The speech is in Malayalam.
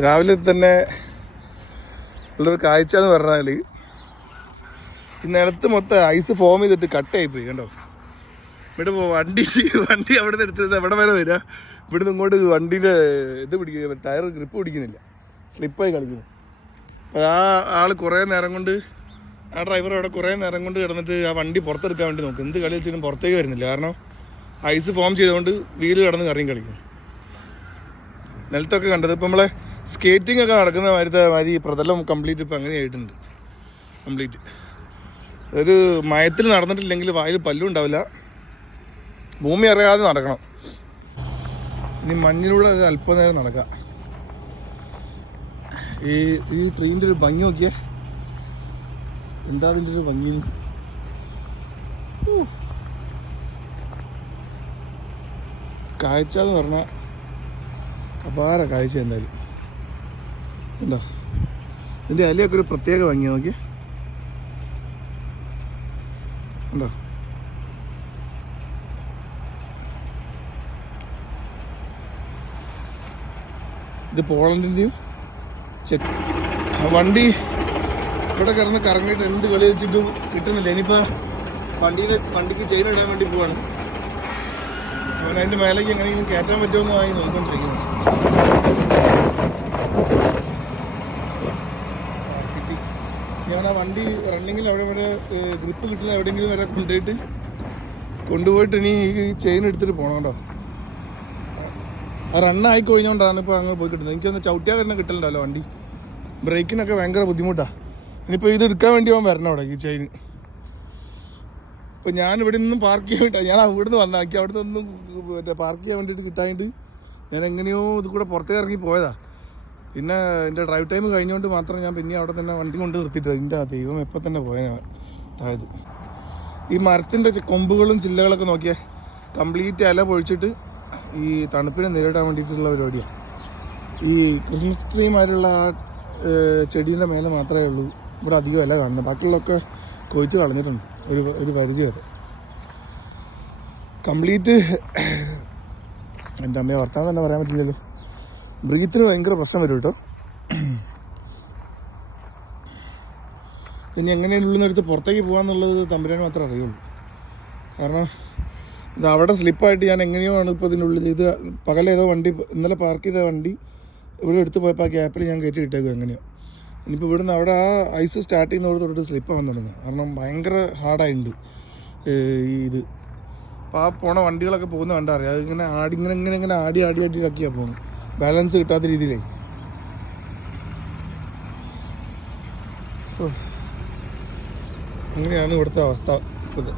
രാവിലെ തന്നെ ഉള്ളൊരു കാഴ്ച എന്ന് പറഞ്ഞാൽ ഈ നിലത്ത് മൊത്തം ഐസ് ഫോം ചെയ്തിട്ട് കട്ടായിപ്പോയി കണ്ടോ. ഇവിടെ വണ്ടി അവിടെ നിന്ന് എടുത്തത് എവിടെ വരെ വരിക, ഇവിടുന്ന് ഇങ്ങോട്ട് വണ്ടിയുടെ ഇത് പിടിക്കുക, ടയർ ഗ്രിപ്പ് പിടിക്കുന്നില്ല, സ്ലിപ്പായി കളിക്കുന്നു. അപ്പോൾ ആ ആൾ കുറേ നേരം കൊണ്ട്, ആ ഡ്രൈവർ അവിടെ കുറേ നേരം കൊണ്ട് കിടന്നിട്ട് ആ വണ്ടി പുറത്തെടുക്കാൻ വേണ്ടി നോക്കും. എന്ത് കളി വെച്ചാലും പുറത്തേക്ക് വരുന്നില്ല, കാരണം ഐസ് ഫോം ചെയ്തുകൊണ്ട് വീല് കിടന്ന് കറിയും കളിക്കും. നിലത്തൊക്കെ കണ്ടത് ഇപ്പം നമ്മളെ സ്കേറ്റിംഗ് ഒക്കെ നടക്കുന്ന മാതിരി പ്രതലം കംപ്ലീറ്റ് ഇപ്പം അങ്ങനെ ആയിട്ടുണ്ട്. കംപ്ലീറ്റ് ഒരു മയത്തിൽ നടന്നിട്ടില്ലെങ്കിൽ വായിൽ പല്ലും ഉണ്ടാവില്ല, ഭൂമി അറിയാതെ നടക്കണം. ഇനി മഞ്ഞിലൂടെ ഒരു അല്പനേരം നടക്കാം. ഈ ട്രെയിനിൻ്റെ ഒരു ഭംഗി നോക്കിയേ, എന്താ അതിൻ്റെ ഒരു ഭംഗി. കാഴ്ച എന്ന് പറഞ്ഞാൽ അപാര കാഴ്ച. എന്തായാലും ഉണ്ടോ, ഇതിൻ്റെ ഇലയൊക്കെ ഒരു പ്രത്യേക ഭംഗിയാണ്, നോക്കിയേ ഉണ്ടോ. ഇത് പോളണ്ടിൻ്റെയും വണ്ടി ഇവിടെ കിടന്ന് കറങ്ങിയിട്ട് എന്ത് കളി വെച്ചിട്ടും കിട്ടുന്നില്ല. ഇനിയിപ്പോൾ വണ്ടിക്ക് ചെയിൻ ഇടാൻ വേണ്ടി പോവാണ്. അവൻ അതിൻ്റെ മേലേക്ക് എങ്ങനെയെങ്കിലും കയറ്റാൻ പറ്റുമെന്ന് ആയി നോക്കിക്കൊണ്ടിരിക്കുന്നു. കിട്ടി. ഞാൻ ആ വണ്ടി റണ്ണിങ്ങിൽ അവിടെ വരെ ഗ്രിപ്പ് കിട്ടില്ല, എവിടെയെങ്കിലും വരെ കൊണ്ടുപോയിട്ട് ഇനി ഈ ചെയിൻ എടുത്തിട്ട് പോകണം കേട്ടോ. ആ റണ്ണായി കഴിഞ്ഞുകൊണ്ടാണ് ഇപ്പോൾ അങ്ങ് പോയി കിട്ടുന്നത്. എനിക്കൊന്ന് ചവിട്ടിയാൽ തന്നെ കിട്ടലുണ്ടല്ലോ വണ്ടി. ബ്രേക്കിനൊക്കെ ഭയങ്കര ബുദ്ധിമുട്ടാണ്. ഇനിയിപ്പോൾ ഇത് എടുക്കാൻ വേണ്ടി അവൻ വരണം അവിടെ ഈ ചെയിൻ. ഇപ്പോൾ ഞാൻ ഇവിടെ നിന്നും പാർക്ക് ചെയ്യാൻ വേണ്ടി, ഞാൻ അവിടുന്ന് വന്നാക്കി അവിടുത്തെ ഒന്നും പാർക്ക് ചെയ്യാൻ വേണ്ടിയിട്ട് കിട്ടാനായിട്ട് ഞാൻ എങ്ങനെയോ ഇത് കൂടെ പുറത്തേക്ക് ഇറങ്ങി പോയതാണ്. പിന്നെ എൻ്റെ ഡ്രൈവ് ടൈം കഴിഞ്ഞുകൊണ്ട് മാത്രം ഞാൻ പിന്നെ അവിടെ തന്നെ വണ്ടി കൊണ്ട് നിർത്തിയിട്ട് എൻ്റെ ആ ദൈവം എപ്പോൾ തന്നെ പോയാൽ താഴത്. ഈ മരത്തിൻ്റെ കൊമ്പുകളും ചില്ലകളൊക്കെ നോക്കിയാൽ കംപ്ലീറ്റ് ഇല പൊഴിച്ചിട്ട് ഈ തണുപ്പിനെ നേരിടാൻ വേണ്ടിയിട്ടുള്ള പരിപാടിയാണ്. ഈ ക്രിസ്മസ് ട്രീ മാതിരിയുള്ള ആ ചെടീൻ്റെ മേലെ മാത്രമേ ഉള്ളൂ ഇവിടെ അധികം ഇല കാണുന്നത്. ബാക്കിയുള്ളതൊക്കെ കൊഴിച്ച് കളഞ്ഞിട്ടുണ്ട് ഒരു പരിധി വരെ. കംപ്ലീറ്റ് എൻ്റെ അമ്മയെ വർത്താൻ തന്നെ പറയാൻ പറ്റില്ലല്ലോ. ബ്രീത്തിന് ഭയങ്കര പ്രശ്നം വരും കേട്ടോ. ഇനി എങ്ങനെയുള്ള എടുത്ത് പുറത്തേക്ക് പോകാമെന്നുള്ളത് തമ്പുരാന് മാത്രമേ അറിയുള്ളൂ. കാരണം ഇത് അവിടെ സ്ലിപ്പായിട്ട് ഞാൻ എങ്ങനെയോ ആണ് ഇപ്പോൾ ഇതിനുള്ളിൽ. ഇത് പകലേതോ വണ്ടി ഇന്നലെ പാർക്ക് ചെയ്ത വണ്ടി ഇവിടെ എടുത്ത് പോയപ്പോൾ ആ ഗ്യാപ്പിൽ ഞാൻ കയറ്റി ഇട്ടേക്കും എങ്ങനെയോ. ഇനിയിപ്പോൾ ഇവിടുന്ന് അവിടെ ആ ഐസ് സ്റ്റാർട്ട് ചെയ്യുന്നതോട് തൊട്ട് സ്ലിപ്പ് ആകാൻ തുടങ്ങുക. കാരണം ഭയങ്കര ഹാർഡായിട്ടുണ്ട് ഇത്. അപ്പോൾ ആ പോണ വണ്ടികളൊക്കെ പോകുന്ന കണ്ടറിയാം. അതിങ്ങനെ ഇങ്ങനെ ആടിയാക്കിയാണ് പോകുന്നത്, ബാലൻസ് കിട്ടാത്ത രീതിയിലേ. അങ്ങനെയാണ് ഇവിടുത്തെ അവസ്ഥ. ഇത്